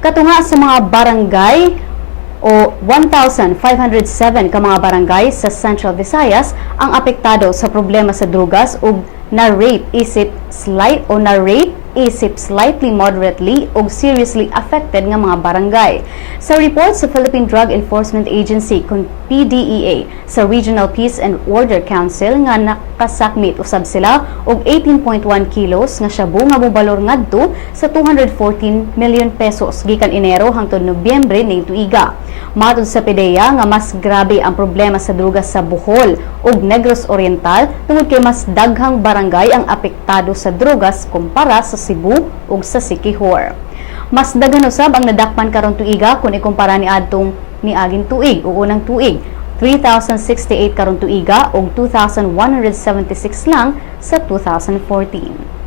Katunga sa mga barangay o 1,507 ka mga barangay sa Central Visayas ang apektado sa problema sa drugas ug na-rape isip slightly moderately ug seriously affected nga mga barangay. Sa report sa Philippine Drug Enforcement Agency kung PDEA sa Regional Peace and Order Council nga nakasakmit usab sila og 18.1 kilos nga shabu nga mobalor ngadto sa 214 million pesos gikan Enero hangtod Nobyembre ning tuiga. Matod sa PDEA nga mas grabe ang problema sa drugas sa Bohol ug Negros Oriental tungod kay mas daghang barangay ang apektado sa drugas kumpara sa Cebu ug sa Siquijor. Mas daghan usab ang nadakpan karon tuiga kung ikumpara ni adtong niaging tuig o unang tuig, 3,068 karon tuiga ug 2,176 lang sa 2014.